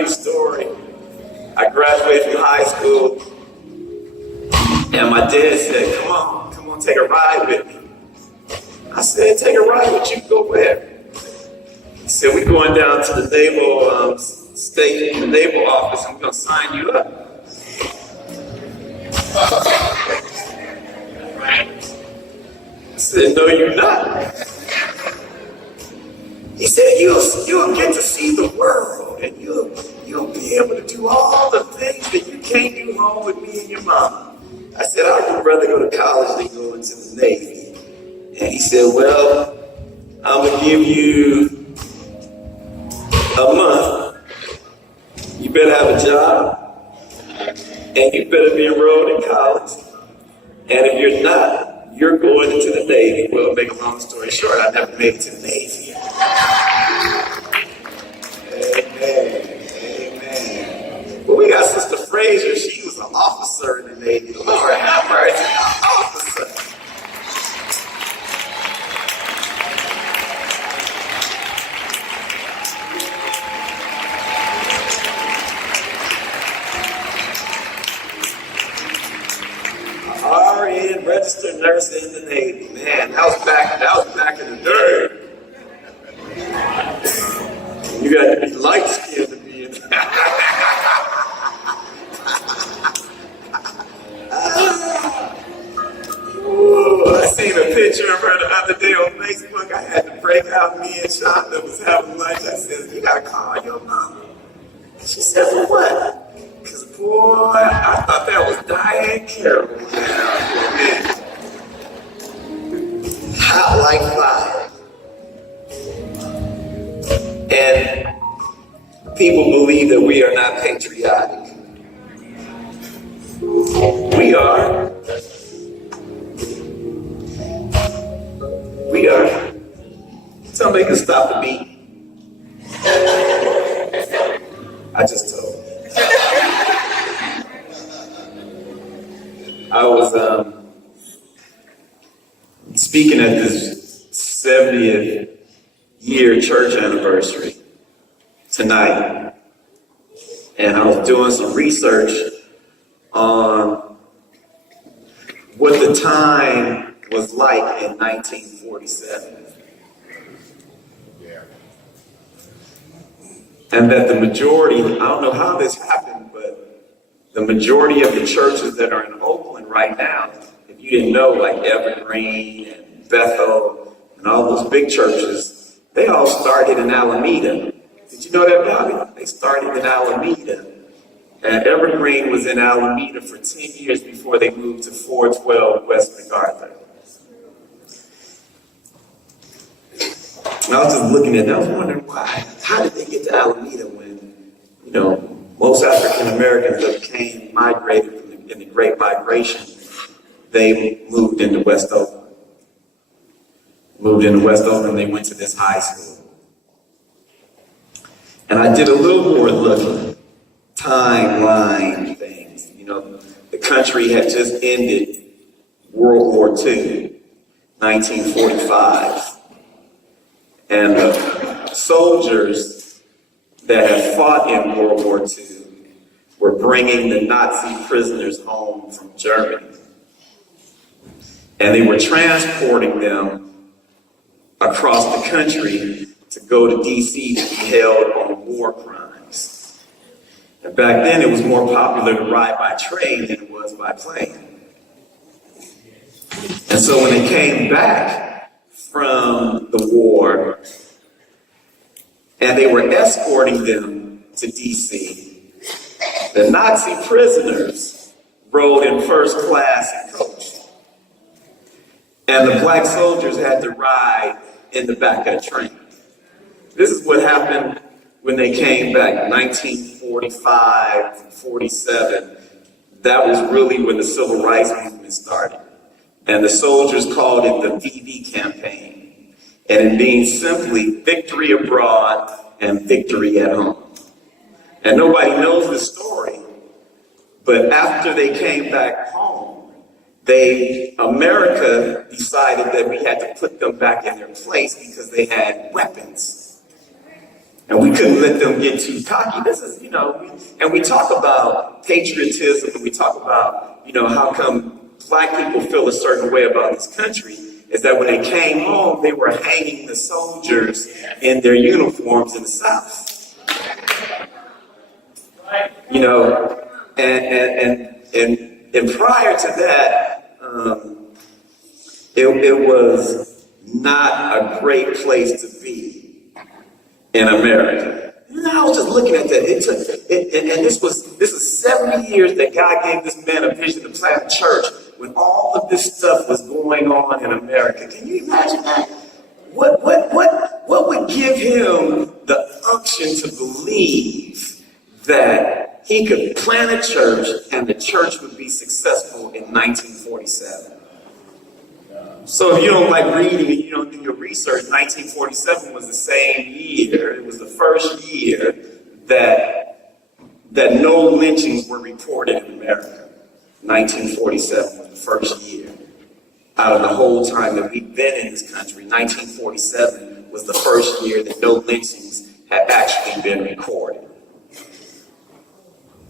funny story. I graduated from high school, and my dad said, come on, take a ride with me. I said, take a ride with you, go where? He said, we're going down to the naval station, the naval office, and we're going to sign you up. I said, no, you're not. He said, you'll get to see the world, and you'll be able to do all the things that you can't do home with me and your mom. I said, I would rather go to college than go into the Navy. And he said, well, I'm going to give you a month. You better have a job, and you better be enrolled in college. And if you're not, you're going into the Navy. Well, make a long story short, I never made it to the Navy. Amen. But we got Sister Frazier. She was an officer in the Navy. Lord have mercy, an officer. RN, registered nurse in the Navy. Man, that was back in the day. You got to be light skinned to be in there. I seen a picture of her the other day on Facebook. I had to break out. Me and Shonda was having lunch. I said, you got to call your mama. She said, for what? Because, boy, I thought that was Diane Carroll. Hot like fire. And people believe that we are not patriotic. We are. We are. Somebody can stop the beat. I just told you. I was speaking at this 70th year church anniversary tonight, and I was doing some research on what the time was like in 1947. And that the majority, I don't know how this happened, but the majority of the churches that are in Oakland right now, if you didn't know, like Evergreen and Bethel and all those big churches, they all started in Alameda. Did you know that about it? They started in Alameda. And Evergreen was in Alameda for 10 years before they moved to 412 West MacArthur. And I was just looking at it, I was wondering why. How did they get to Alameda when, most African Americans that migrated in the Great Migration, they moved into West Oakland. They went to this high school. And I did a little more looking, timeline things. The country had just ended World War II, 1945. And the soldiers that had fought in World War II were bringing the Nazi prisoners home from Germany. And they were transporting them across the country to go to D.C. to be held on war crimes. And back then, it was more popular to ride by train than it was by plane. And so when they came back from the war, and they were escorting them to D.C., the Nazi prisoners rode in first class and coach. And the black soldiers had to ride in the back of the train. This is what happened when they came back, 1945, 47. That was really when the Civil Rights Movement started. And the soldiers called it the VV campaign. And it means simply victory abroad and victory at home. And nobody knows the story, but after they came back home, America decided that we had to put them back in their place because they had weapons. And we couldn't let them get too cocky. This is, and we talk about patriotism, and we talk about, how come black people feel a certain way about this country, is that when they came home, they were hanging the soldiers in their uniforms in the South. And prior to that, it was not a great place to be in America. And I was just looking at that. And this is 70 years that God gave this man a vision to plant a church when all of this stuff was going on in America. Can you imagine that? What would give him the unction to believe that he could plant a church and the church would be successful in 1947? So if you don't like reading and you don't do your research, 1947 was the same year. It was the first year that no lynchings were reported in America. 1947 was the first year. Out of the whole time that we've been in this country, 1947 was the first year that no lynchings had actually been recorded.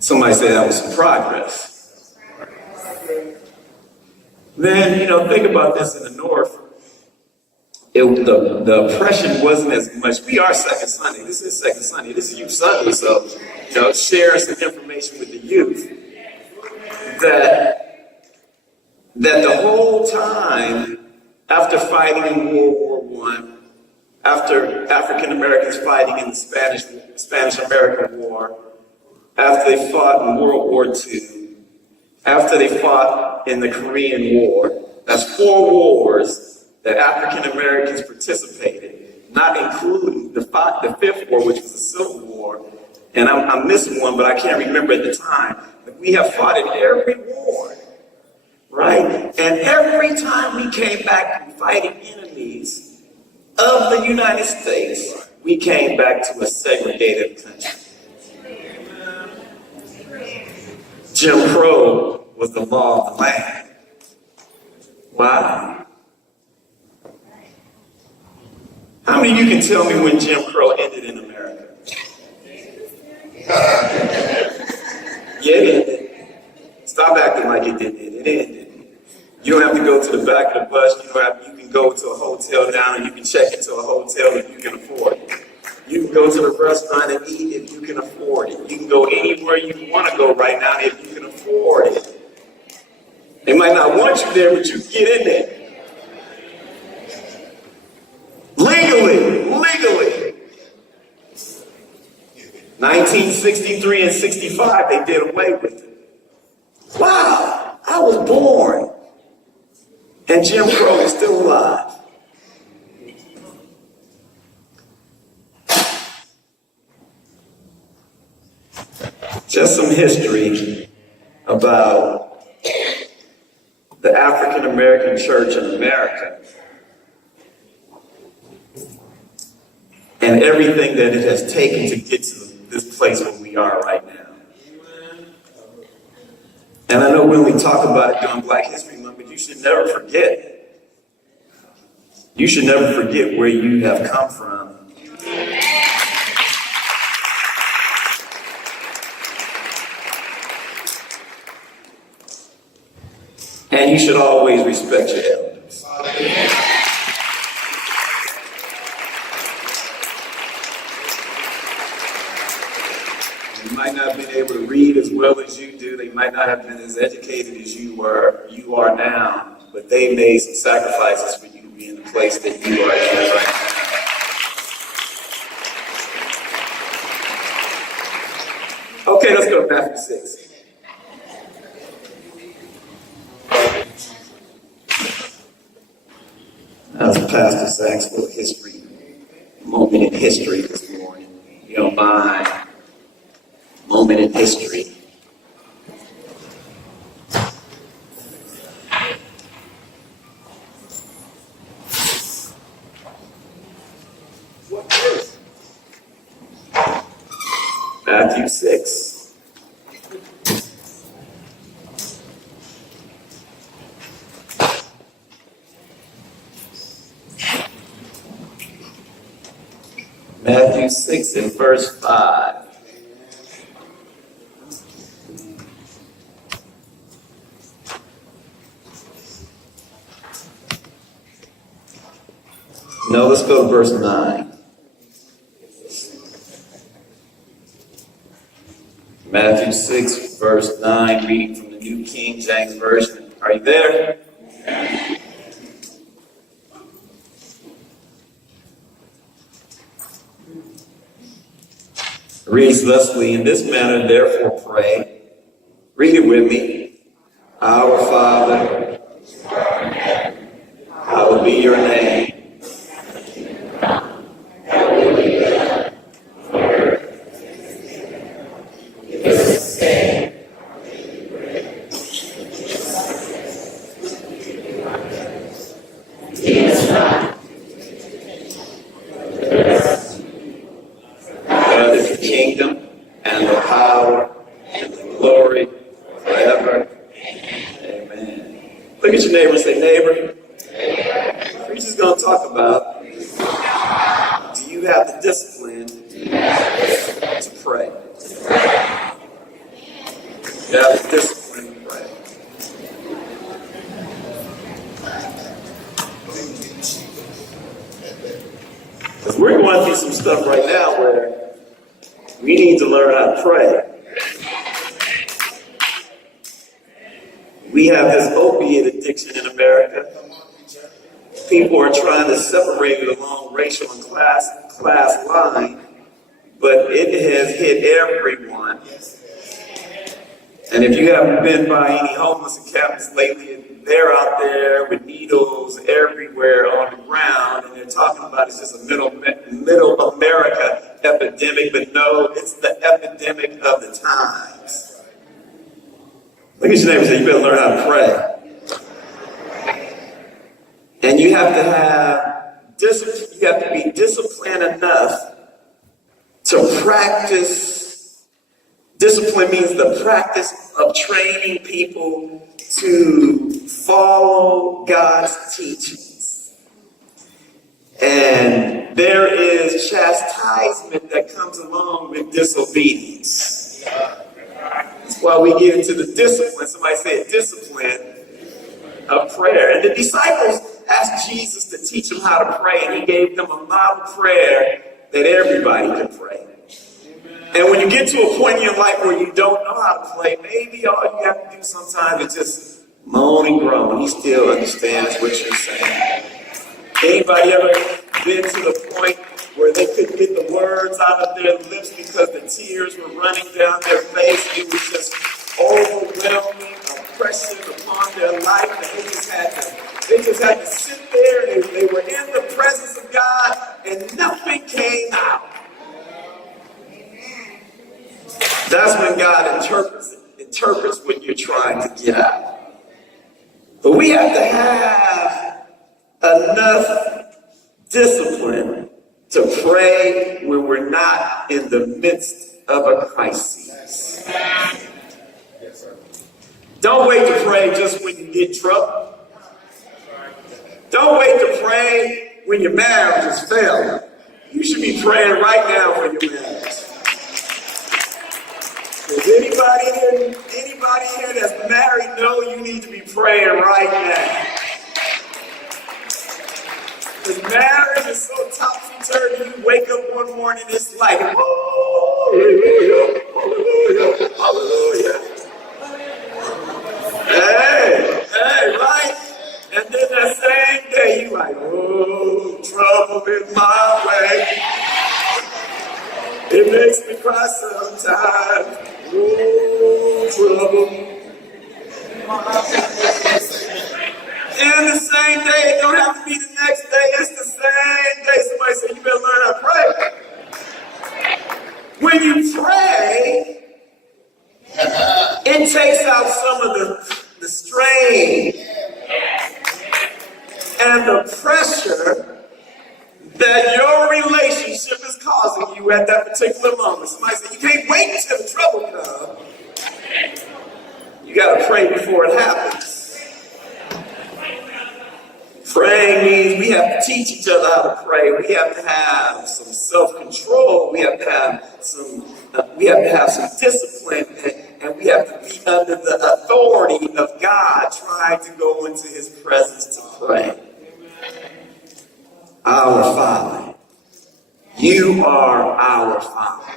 Somebody said that was some progress. Then, think about this in the North. The oppression wasn't as much. We are Second Sunday. This is Second Sunday. This is Youth Sunday. So, share some information with the youth that the whole time after fighting in World War I, after African Americans fighting in the Spanish-American War, after they fought in World War II, after they fought in the Korean War, that's 4 wars that African Americans participated, not including the 5th war, which was the Civil War. And I'm missing one, but I can't remember at the time. But we have fought in every war, right? And every time we came back from fighting enemies of the United States, we came back to a segregated country. Jim Crow was the law of the land. Why? How many of you can tell me when Jim Crow ended in America? Yeah, it ended. Stop acting like it didn't end. It ended. You don't have to go to the back of the bus. You can go to a hotel now and you can check into a hotel if you can afford it. You can go to the restaurant and eat if you can afford it. You can go anywhere you want to go right now if you can afford it. They might not want you there, but you can get in there. Legally. 1963 and 65, they did away with it. Wow, I was born. And Jim Crow is still alive. Just some history about the African American church in America and everything that it has taken to get to this place where we are right now. And I know when we talk about it during Black History Month, but you should never forget. You should never forget where you have come from. And you should always respect your elders. You might not have been able to read as well as you do. They might not have been as educated as you are now, but they made some sacrifices for you to be in the place that you are in right now. Okay, let's go to Matthew 6. That's Pastor Zach's little history, moment in history this morning. You don't mind. Moment in history. Matthew 6. Matthew 6 and verse 5. No, let's go to verse 9. Matthew 6, verse 9, reading from the New King James Version. Are you there? Reads thusly, in this manner, therefore pray. Read it with me. Our Father, hallowed be your name. Look at your neighbor and say, neighbor, preacher's going to talk about, do you have the discipline to pray? You have the discipline to pray. Because we're going through some stuff right now where we need to learn how to pray. We have this opiate addiction in America. People are trying to separate it along racial and class line, but it has hit everyone. And if you haven't been by any homeless encampments lately, they're out there with needles everywhere on the ground, and they're talking about it's just a middle America epidemic, but no, it's the epidemic of the times. Look at your neighbor and say, you better learn how to pray. And you have to have discipline. You have to be disciplined enough to practice. Discipline means the practice of training people to follow God's teachings. And there is chastisement that comes along with disobedience. That's why we get into the discipline. Somebody say discipline of prayer. And the disciples asked Jesus to teach them how to pray, and he gave them a model prayer that everybody could pray. And when you get to a point in your life where you don't know how to pray, maybe all you have to do sometimes is just moan and groan. He still understands what you're saying. Anybody ever been to the point where they couldn't get the words out of their lips because the tears were running down their face? It was just overwhelming oppression upon their life, and they just had to sit there, and they were in the presence of God, and nothing came out. That's when God interprets what you're trying to get out. But we have to have enough discipline to pray when we're not in the midst of a crisis. Don't wait to pray just when you get in trouble. Don't wait to pray when your marriage is failing. You should be praying right now for your marriage. Does anybody here that's married know you need to be praying right now? Because marriage is so topsy-turvy, you wake up one morning, it's like, oh, hallelujah, hallelujah, hallelujah. Hey, right? And then that same day, you like, oh, trouble in my way. It makes me cry sometimes. Oh, trouble. And the same day, it don't have to be the next day, it's the same day. Somebody said, you better learn how to pray. When you pray, it takes out some of the strain and the pressure that your relationship is causing you at that particular moment. Somebody said, you can't wait until the trouble comes. You got to pray before it happens. Praying means we have to teach each other how to pray. We have to have some self-control. We have to have some discipline, and we have to be under the authority of God, trying to go into His presence to pray. Our Father, you are our Father,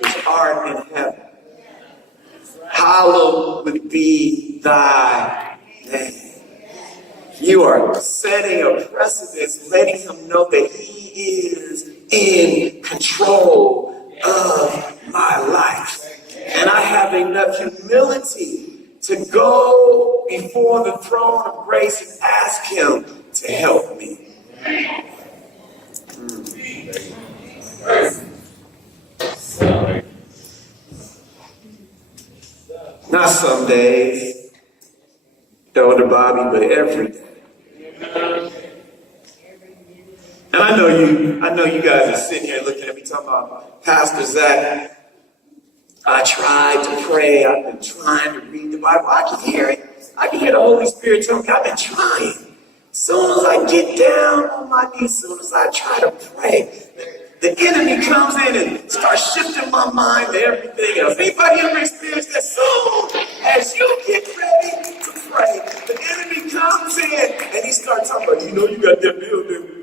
which art in heaven. Hallowed be thy name. You are setting a precedent, letting him know that he is in control of my life. And I have enough humility to go before the throne of grace and ask him to help me. Not some days, Elder Bobby, but every day. And I know you guys are sitting here looking at me talking about, Pastor Zach, I tried to pray. I've been trying to read the Bible. I can hear it. I can hear the Holy Spirit tell me I've been trying. As soon as I get down on my knees, as soon as I try to pray, the enemy comes in and starts shifting my mind to everything else. Anybody ever experienced that? Soon as you get ready to pray, the enemy comes in and he starts talking about, you got that bill, dude.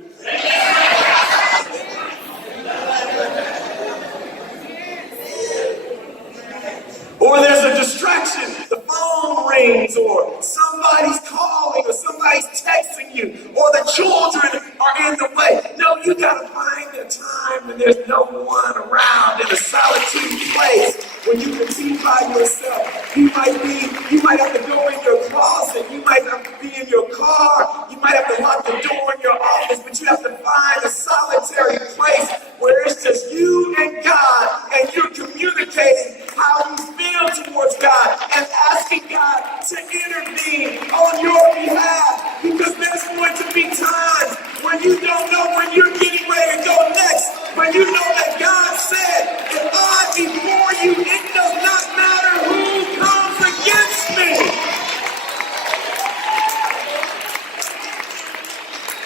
Or there's a distraction. The phone rings, or somebody's calling, or somebody's texting you, or the children are in the way. No, you gotta find a time when there's no one around in a solitude place when you can be by yourself. You might have to go in your closet, you might have to be in your car, you might have to lock the door in your office, but you have to find a solitary place where it's just you and God, and you're communicating how you feel towards God and asking God to intervene on your behalf, because there's going to be times when you don't know when you're getting ready to go next, when you know that God said, if I'm before you, it does not matter who comes against me.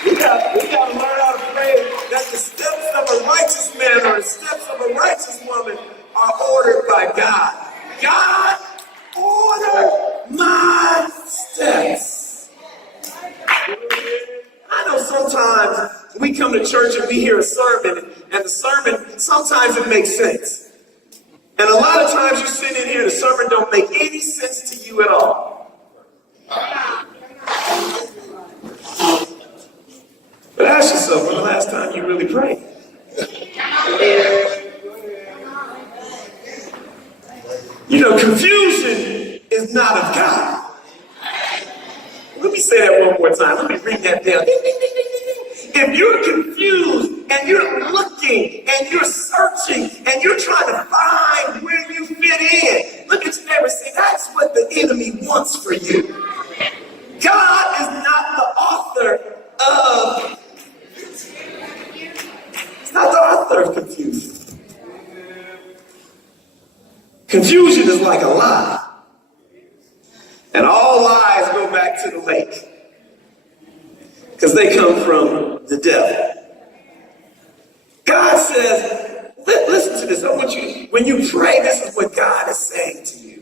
We got to learn how to pray that the steps of a righteous man or the steps of a righteous woman are ordered by God. God, order my steps. I know sometimes we come to church and we hear a sermon, and the sermon, sometimes it makes sense. And a lot of times you sit in here and the sermon don't make any sense to you at all. But ask yourself, when the last time you really prayed? Confusion is not of God. Let me say that one more time. Let me ring that bell. Ding, ding, ding, ding, ding, ding. If you're confused and you're looking and you're searching and you're trying to find where you fit in, look at your neighbor and say, that's what the enemy wants for you. God is not the author of confusion. Confusion is like a lie. And all lies go back to the lake, because they come from the devil. God says, listen to this. I want you, when you pray, this is what God is saying to you.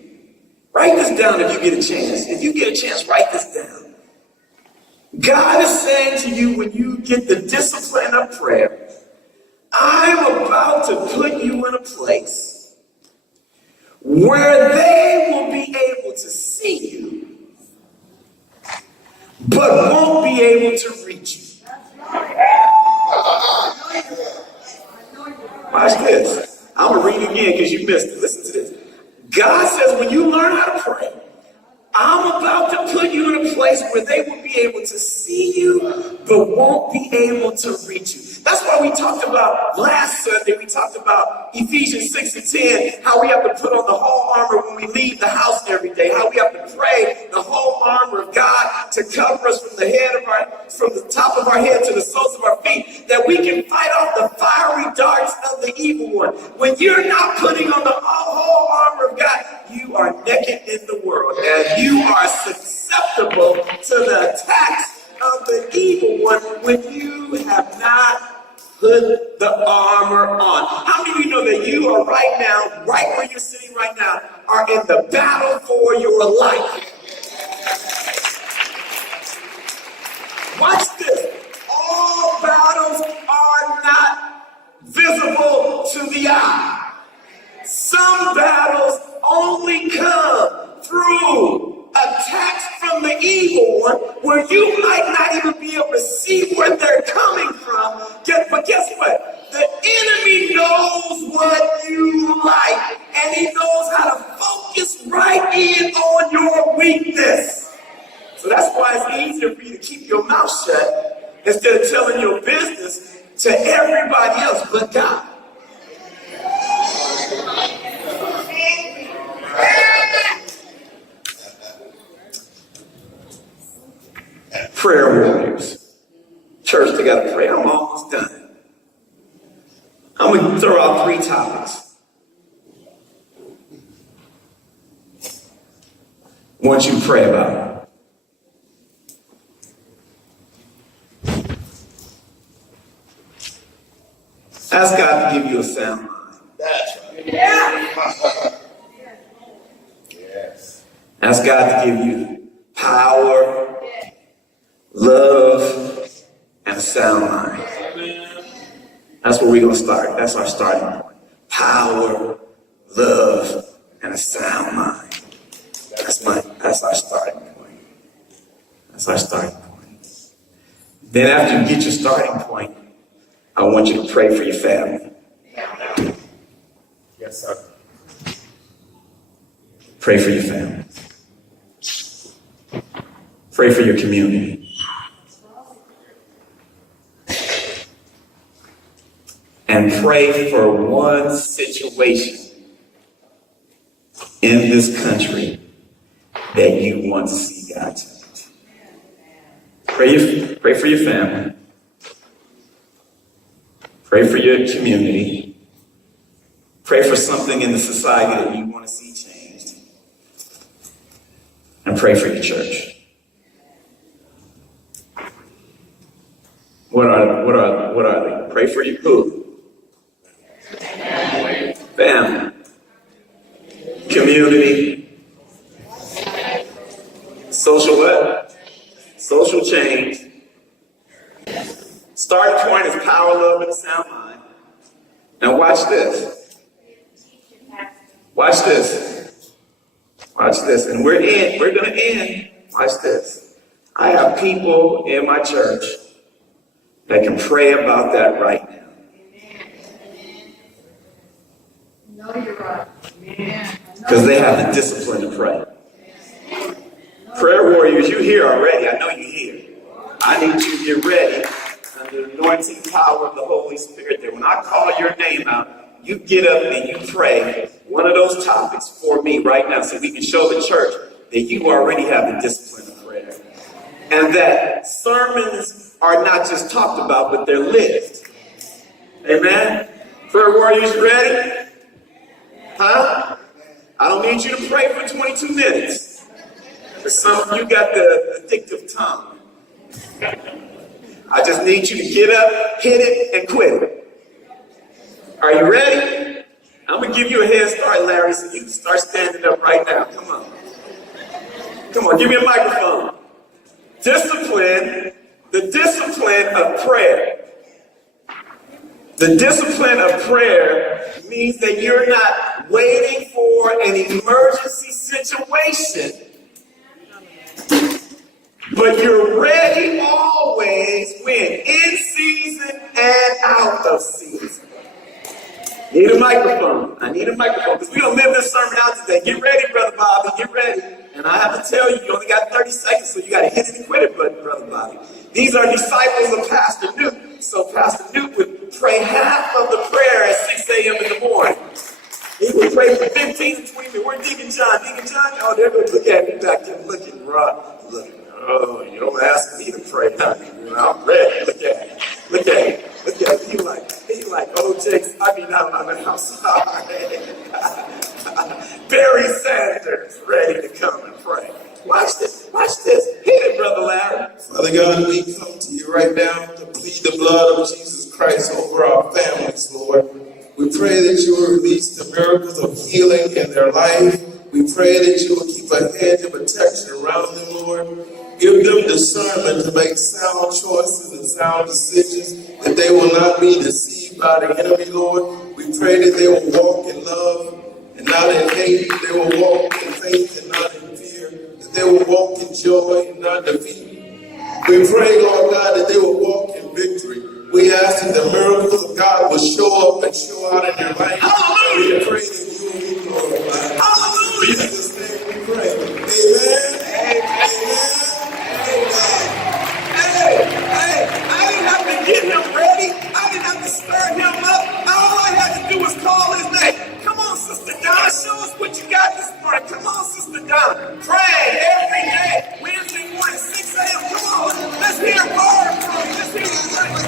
Write this down if you get a chance. If you get a chance, write this down. God is saying to you, when you get the discipline of prayer, I'm about to put you in a place where they will be able to see you, but won't be able to reach you. Watch this. I'm going to read it again because you missed it. Listen to this. God says when you learn how to pray, I'm about to put you in a place where they will be able to see you, but won't be able to reach you. That's why we talked about last Sunday, we talked about Ephesians 6 and 10, how we have to put on the whole armor when we leave the house every day, how we have to pray the whole armor of God to cover us from the top of our head to the soles of our feet, that we can fight off the fiery darts of the evil one. When you're not putting on the whole armor of God, you are naked in the world, and you are susceptible to the attacks of the evil one when you have not put the armor on. How many of you know that you are right now, right where you're sitting right now, are in the battle for your life? Watch this. All battles are not visible to the eye. Some battles only come through attacks from the evil one, where you might not even be able to see where they're coming from. But guess what? The enemy knows what you like, and he knows how to focus right in on your weakness. So that's why it's easier for you to keep your mouth shut instead of telling your business to everybody else but God. Prayer warriors. Church, they got to pray. I'm almost done. I'm going to throw out 3 topics. I want you to pray about it. Ask God to give you a sound mind. That's right. Yeah. Yes. Ask God to give you power, love, and a sound mind. That's where we're going to start. That's our starting point. Power, love, and a sound mind. That's our starting point. That's our starting point. Then after you get your starting point, I want you to pray for your family. Yes, sir. Pray for your family. Pray for your community. And pray for one situation in this country that you want to see God change. Pray for your family. Pray for your community. Pray for something in the society that you want to see changed. And pray for your church. What are they? Pray for you who? Family. Community. Social what? Social change. Starting point is power, love, and a sound mind. Now watch this. Watch this. Watch this. And we're going to end. Watch this. I have people in my church that can pray about that right now. No, you're right. Because they have the discipline to pray. Prayer warriors, you here already. I know you're here. I need you to get ready under the anointing power of the Holy Spirit. That when I call your name out, you get up and you pray one of those topics for me right now so we can show the church that you already have the discipline of prayer. And that sermons are not just talked about, but they're lived. Amen? Prayer warriors, you ready? Huh? I don't need you to pray for 22 minutes. For some of you got the addictive tongue. I just need you to get up, hit it, and quit it. Are you ready? I'm going to give you a head start, Larry, so you can start standing up right now. Come on. Come on, give me a microphone. Discipline, the discipline of prayer. The discipline of prayer means that you're not waiting for an emergency situation, but you're ready always when in season and out of season. Need a microphone. I need a microphone because we're going to live this sermon out today. Get ready, Brother Bobby. Get ready. And I have to tell you, you only got 30 seconds, so you got to hit it and quit it, Brother Bobby. These are disciples of Pastor Newt. So Pastor Newt would pray half of the prayer at 6 a.m. in the morning. He would pray for 15 to 20 minutes. Where's Deacon John? Deacon John? Oh, they're going to look at me back there looking raw. Look, oh, you don't ask me to pray. I'm ready. Look at me. Look at me. Look at me. He like, oh, Jakes. I'm sorry. Barry Sanders ready to come and pray. Watch this. Hit it, Brother Larry. Father Heavenly God, we come to you right now to plead the blood of Jesus Christ over our families, Lord. We pray that you will release the miracles of healing in their life. We pray that you will keep a hedge of protection around them, Lord. Give them discernment to make sound choices and sound decisions, that they will not be deceived by the enemy, Lord. We pray that they will walk in love and not in hate. They will walk in faith and not in fear. That they will walk in joy and not defeat. We pray, Lord God, that they will walk in victory. We ask that the miracles of God will show up and show out in their life. Hallelujah. We pray that you will be glorified. Hallelujah. In Jesus' name we pray. Amen. Amen. Amen. Hey, I didn't have to get him ready. I didn't have to stir him up. All I had to do was call his name. Come on, Sister Donna, show us what you got this morning. Come on, Sister Donna. Pray every day. Wednesday morning, 6 a.m. Come on, let's hear a word from you. Let's hear a word.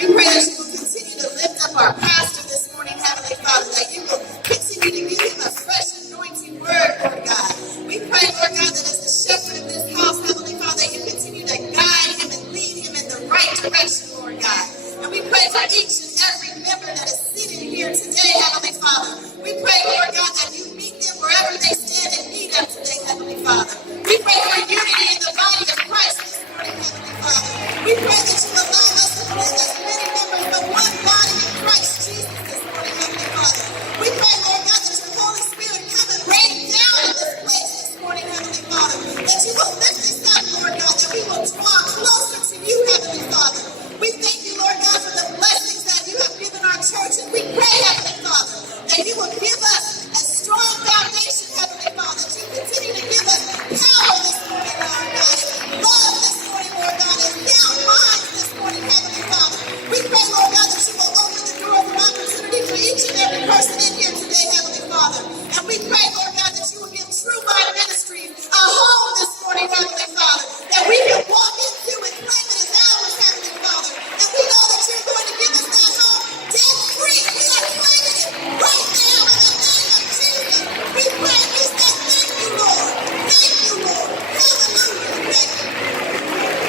We pray that you will continue to lift up our pastor this morning, Heavenly Father, that you will continue to give him a fresh anointing word, Lord God. We pray, Lord God, that as the shepherd of this house, Heavenly Father, that you continue to guide him and lead him in the right direction, Lord God. And we pray for each and every member that is sitting here today, Heavenly Father. We pray, Lord God, that you meet them wherever they stand in need of today, Heavenly Father. We pray for unity in the body of Christ this morning, Heavenly Father. We pray that you allow us to be as many members of one body in Christ Jesus this morning, Heavenly Father. We pray, Lord God, that your Holy Spirit come and rain down in this place this morning, Heavenly Father. That you will lift us up, Lord God, that we will draw closer to you, Heavenly Father. We thank you, Lord God, for the blessings that you have given our church. And we pray, Heavenly Father, that you will give us a strong foundation, Heavenly Father. That you continue to give us power this morning, Lord God. Love this morning, Lord God. And sound minds this morning, Heavenly Father. We pray, Lord God, that you will open the doors of opportunity for each and every person in here today, Heavenly Father. And we pray, Lord God, that you will give True Mind Ministries a home this morning, Heavenly Father. That we can walk into and claim it as ours, Heavenly Father. And we know that you're going to give us that home debt-free. We are claiming it right now in the name of Jesus. We pray, we say thank you, Lord. Thank you, Lord. Hallelujah. Thank you.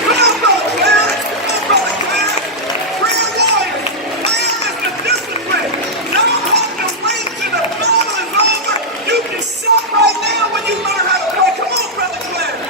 Come on, Brother Clarence. Come on, Brother Clarence. Prayer warriors. Prayer is the discipline. Don't have to wait till the battle is over. You can shout right now when you learn how to pray. Come on, Brother Clarence.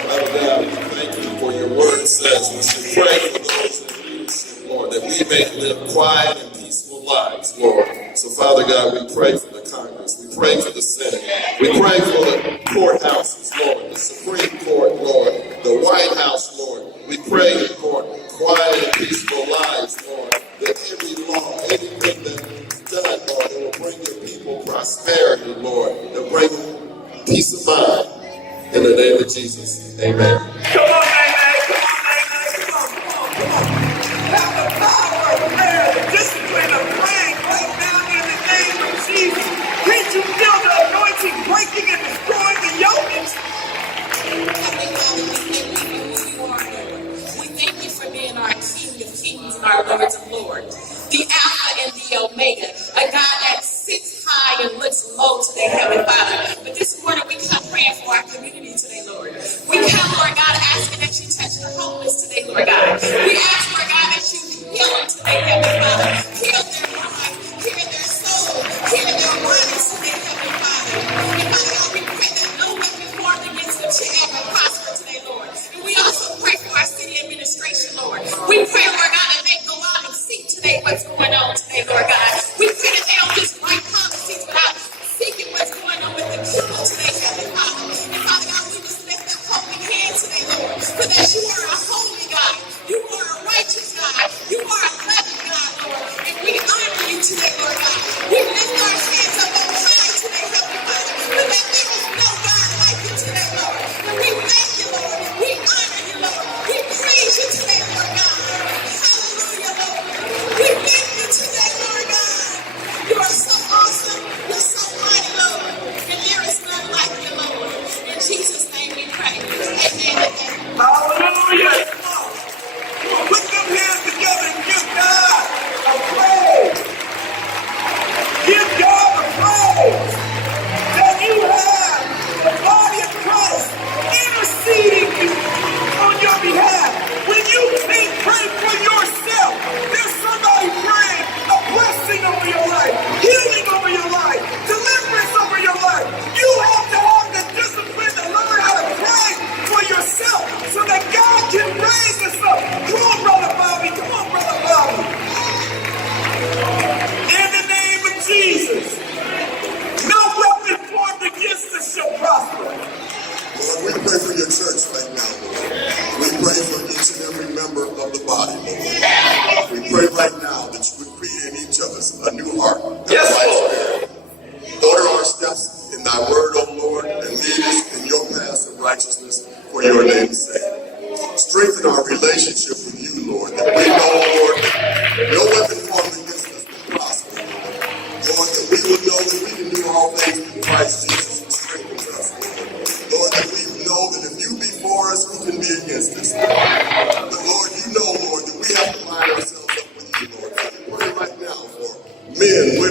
Father God, we thank you for your word says we should pray for those in leadership, Lord, that we may live quiet and peaceful lives, Lord. So, Father God, we pray for the Congress. We pray for the Senate. We pray for the courthouses, Lord, the Supreme Court, Lord, the White House, Lord. We pray for quiet and peaceful lives, Lord, that every law, anything that's done, Lord, that will bring your people prosperity, Lord, that bring peace of mind. In the name of Jesus, amen. Come on, Nene. Come on, Nene. Come on. Have the power of prayer, the discipline of praying right now in the name of Jesus. Can't you feel the anointing breaking and destroying the yokes? Heavenly Father, we thank you for who you are, Lord. We thank you for being our King of Kings and our Lords of Lords. The Alpha and the Omega, a God that sits high and looks low today, Heavenly Father. But this morning we come praying for our community today, Lord. We come, Lord God, asking that you touch the homeless today, Lord God. We ask, Lord God, that you heal them today, Heavenly Father. Heal their minds, heal their soul, heal their bodies today, Heavenly Father. And Father God, we pray that no weapon formed against them shall ever prosper today, Lord. And we also pray for our city administration, Lord. We pray, Lord God, that they go out and see today what's going on today, Lord God. We pray that they don't just write policies without seeking what's going on with the people today, Heavenly Father. And Father God, we just lift up holy hands today, Lord, for that you are a holy God. You are a righteous God. You are a loving God, Lord. And we honor you today, Lord God. We lift our hands up on high today, Heavenly Father, for that there is no God like you today, Lord. And we thank you, Lord. We honor you, Lord. We praise you today, Lord God. Hallelujah, Lord. We thank you today, Lord God.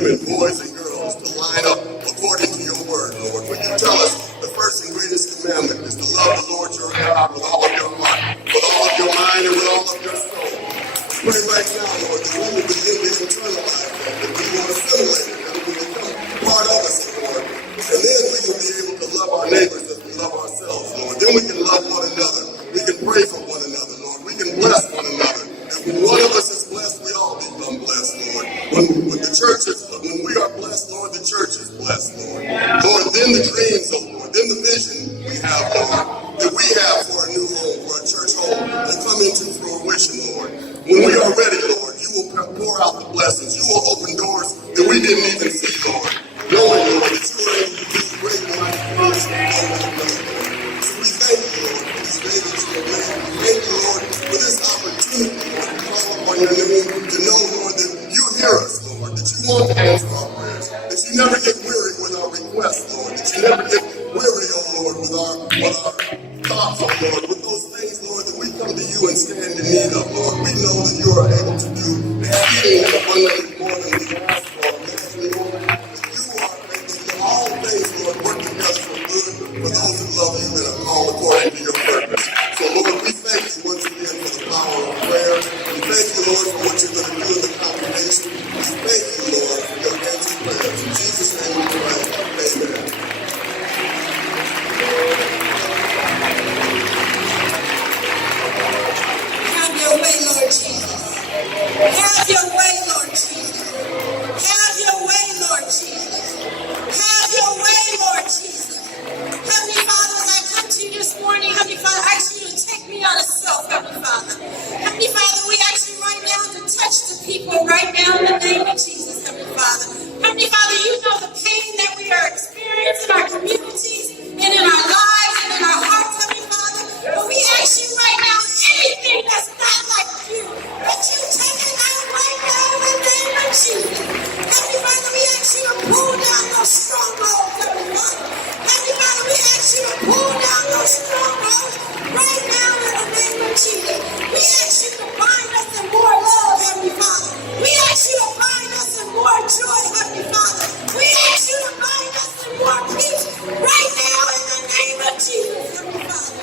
women, boys, and girls to line up according to your word, Lord. For you tell us the first and greatest commandment is to love the Lord your God with all of your heart, with all of your mind, and with all of your soul. We pray right now, Lord, that we will begin to internalize that we will assimilate it, that it will become part of us, Lord. And then we will be able to love our neighbors as we love ourselves, Lord. Then we can love one another. We can pray for one another, Lord. We can bless one another. And when one of us is blessed, we all become blessed, Lord. When the church is, when we are blessed, Lord, the church is blessed, Lord. Lord, then the dreams, oh Lord, then the vision we have, Lord, that we have for a new home, for a church home, will come into fruition, Lord. When we are ready, Lord, you will pour out the blessings. You will open doors that we didn't even see, Lord. Knowing, Lord, that you are able to do great and mighty things that we don't know. So we thank you, Lord, for this day that you have made. We thank you, Lord, for this opportunity, Lord, to call upon your name, to know, Lord, that you hear us, Lord, that you want to answer our prayers, that you never get weary with our requests, Lord, that you never get weary, oh Lord, with our thoughts, oh Lord, with those things, Lord, that we come to you and stand in need of, Lord. We know that you are able to do exceeding and abundantly more than we ask for. Yes, Lord, you are making all things, Lord, work together for good for those who love you and are called according to your purpose. So, Lord, we thank you once again for the power of prayer. We thank you, Lord, for what you're going to do in the congregation. We thank you, Lord, for your answered prayers. In Jesus' name we pray. Amen. Have your way, Lord Jesus. Have your way, Lord Jesus. Have your way, Lord Jesus. Have your way, Lord Jesus. Heavenly Father, as I come to you this morning, Heavenly Father, I ask you to take me out of self, Heavenly Father. Heavenly Father, we ask you right now to touch the people right now in the name of Jesus, Heavenly Father. Heavenly Father, you know the pain that we are experiencing in our communities and in our lives and in our hearts, Heavenly Father. But we ask you right now, anything that's not like you, that you take it out right now in the name of Jesus. Heavenly Father, we ask you to pull down those strongholds, Heavenly Father. Heavenly Father, we ask you to pull down those strongholds right now in the name of Jesus. We ask you to bind us in more love, Heavenly Father. We ask you to bind us in more joy, Heavenly Father. We ask you to bind us in more peace right now in the name of Jesus, Heavenly Father.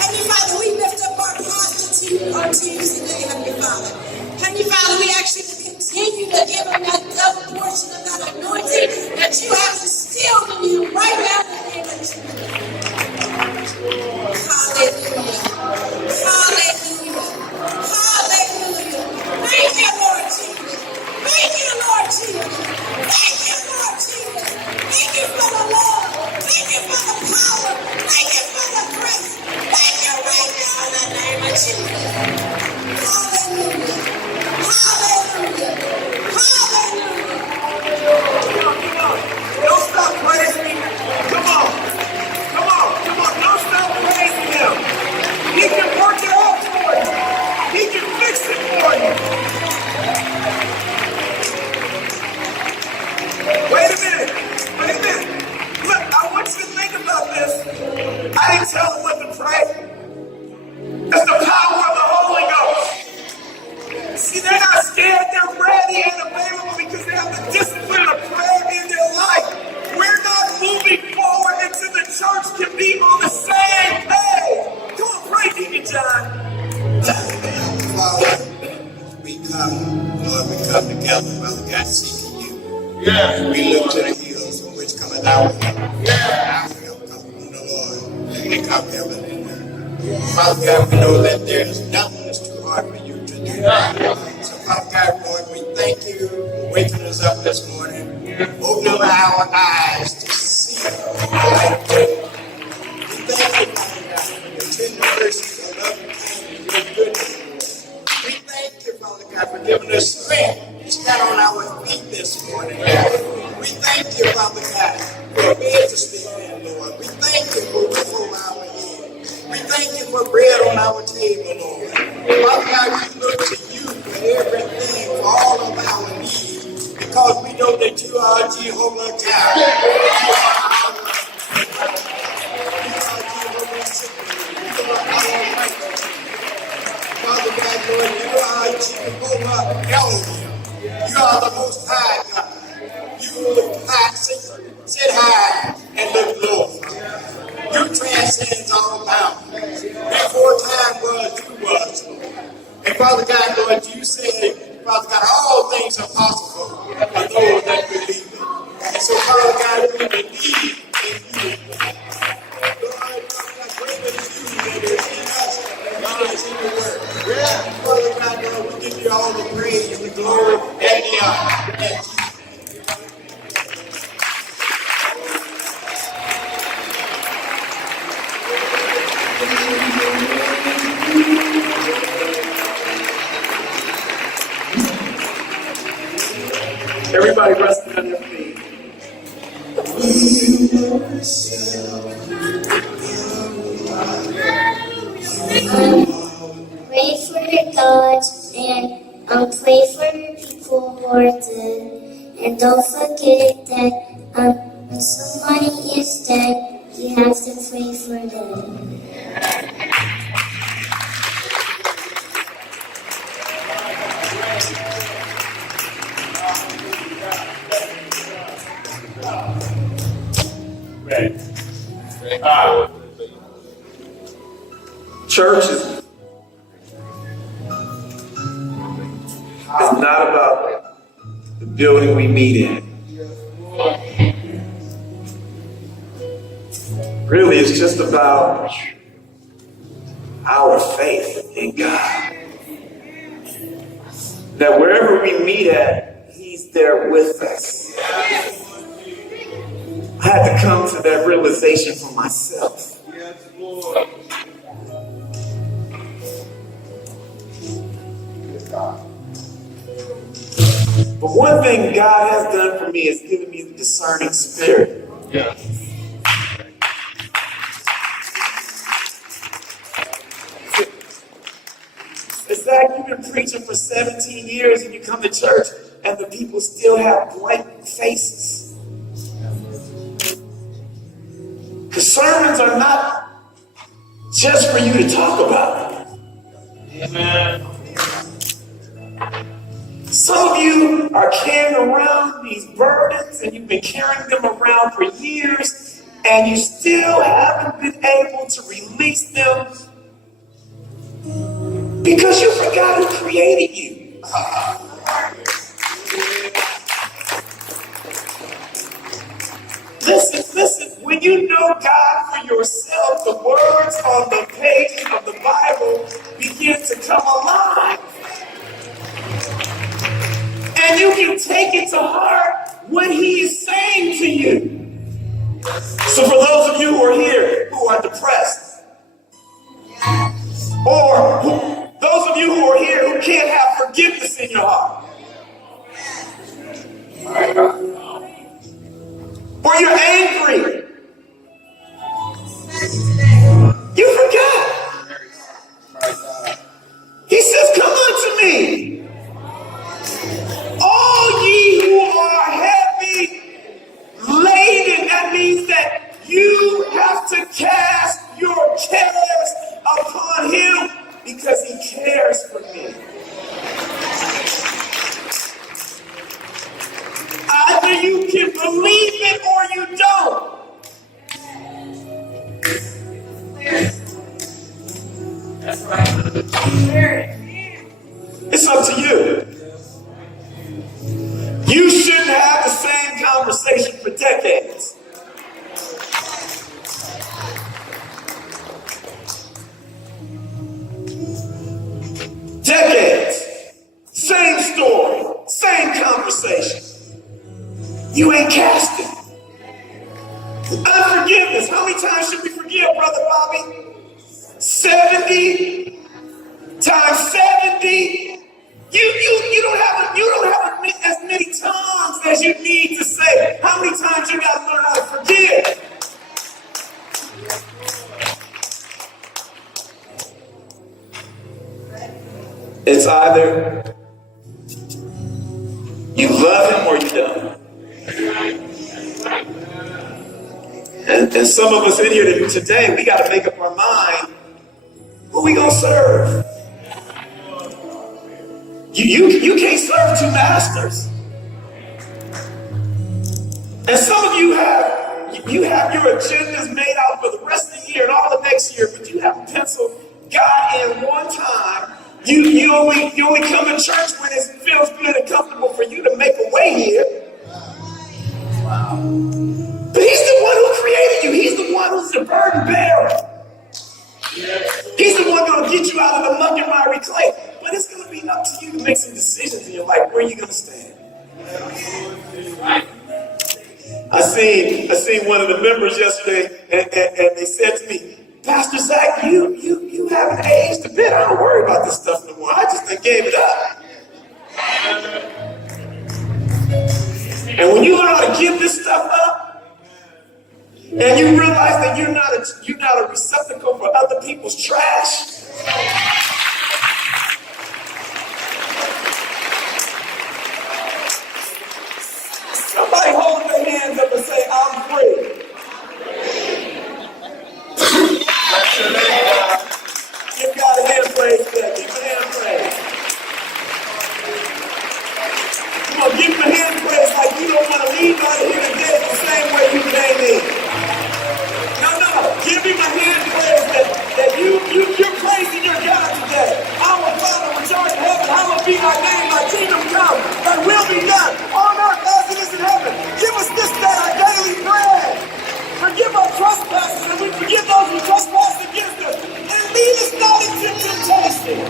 Heavenly Father, we lift up our prostitute unto you today, Heavenly Father. Heavenly Father, we ask you to continue to give them that double portion of that anointing that you have instilled in you right now in the name of Jesus. Hallelujah. Hallelujah. Hallelujah. Thank you, Lord Jesus. Thank you, Lord Jesus. Thank you, Lord Jesus. Thank you for the love. Thank you for the power. Thank you for the grace. Thank you right now in the name of Jesus. Hallelujah. Hallelujah. Hallelujah. Don't stop praising him. Come on. Come on. Come on. Don't stop praising him. He can work it out for you. He can fix it for you. Wait a minute. Wait a minute. Look, I want you to think about this. I didn't tell them what to pray. It's the power of the Holy Ghost. See, they're not scared. They're ready and available because they have the discipline of prayer in their life. We're not moving forward until the church can be on the same page. Come on, pray, Deacon John. Father, we come, Lord, we come together, Father God, seeking you. Yes. We look to the hills from which cometh our help. Our help comes from the Lord, who make up heaven and earth. Father God, we know that there is nothing that's too hard for you to do. So, Father God, Lord, we thank you for waking us up this morning, opening our eyes to see the light of day. We thank you, Father God, for your tender mercies, your loving kindness, your goodness. We thank you, Father God, for giving us strength to stand on our feet this morning. We thank you, Father God, for a bed to sleep in, Lord. We thank you for a roof over our head. We thank you for bread on our table, Lord. Father God, we look to you for everything, for all of our needs, because we know that you are Jehovah Jireh. You are Jehovah Sikkenu. You are our righteous. Father God, Lord, you are Jehovah Elohim. You are the Most High God. sit high and look low. You transcend all bounds. Before time was, you was. And Father God, Lord, you said, Father God, all things are possible for those that believe. And so, Father God, we believe in you. Lord, greater is you that is in us than is in the world. Father God, Lord, we give you all the praise, the glory, and the honor. Everybody resting on their feet. Pray for your thoughts and pray for your people who are dead. And don't forget that when somebody is dead, you have to pray for them. Church is not about the building we meet in. Really, it's just about our faith in God. That wherever we meet at, He's there with us. I had to come to that realization for myself. But one thing God has done for me is given me the discerning spirit. Yeah. It's like you've been preaching for 17 years and you come to church and the people still have blank faces. The sermons are not just for you to talk about. Amen. Some of you are carrying around these burdens and you've been carrying them around for years and you still haven't been able to release them because you forgot who created you. Listen, when you know God for yourself, the words on the pages of the Bible begin to come alive. And you can take it to heart what He is saying to you. So for those of you who are here who are depressed, or those of you who are here who can't have forgiveness in your heart, or you're angry, you forgot. He says, come unto me. All ye who are heavy laden, that means that you have to cast your cares upon Him because He cares for me. Either you can believe it or you don't. That's right. It's up to you. You shouldn't have the same conversation for decades. Decades. Same story. Same conversation. You ain't casting. Unforgiveness. How many times should we forgive, Brother Bobby? 70 times 70. You don't have as many tongues as you need to say. How many times you got to learn how to forgive? It's either you love Him or you don't. And some of us in here today, we got to make up our mind who we gonna serve. You can't serve two masters. And some of you have your agendas made out for the rest of the year and all the next year, but you haven't penciled God in one time. You only come to church when it feels good and comfortable for you to make a way here. But He's the one who created you. He's the one who's the burden bearer. He's the one going to get you out of the muck and miry clay. But it's going to be up to you to make some decisions in your life. Where are you going to stand? I seen one of the members yesterday, and they said to me, Pastor Zach, you haven't aged a bit. I don't worry about this stuff no more. I just gave it up. And when you learn how to give this stuff up, and you realize that you're not a receptacle for other people's trash. Somebody hold their hands up and say, I'm free. Give God a hand praise for that. Give him a hand praise. Come on, give him a hand praise like you don't want to leave out of here today the same way you came in. No. Give him a hand praise that you're praising your God today. Our Father which art in heaven, hallowed be thy name, thy kingdom come, thy will be done on earth as it is in heaven. Give us this day our daily bread. Forgive our trespasses, and we forgive those who trespass against us. And lead us not into temptation,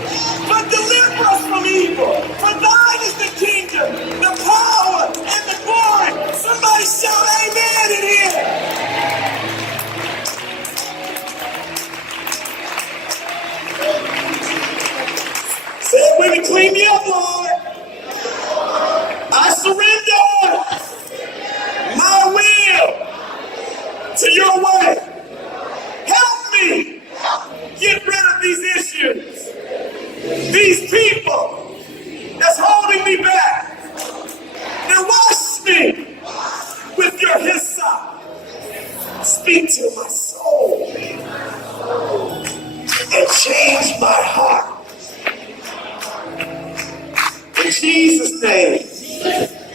but deliver us from evil. For thine is the kingdom, the power, and the glory. Somebody shout amen in here. Say it with me, clean me up, Lord. I surrender my will to your way. Help me get rid of these issues, these people that's holding me back. And wash me with your hyssop. Speak to my soul and change my heart. In Jesus' name,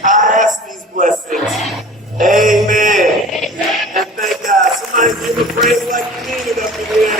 I ask these blessings. Amen. And thank God. Somebody give a praise like you mean it up in here.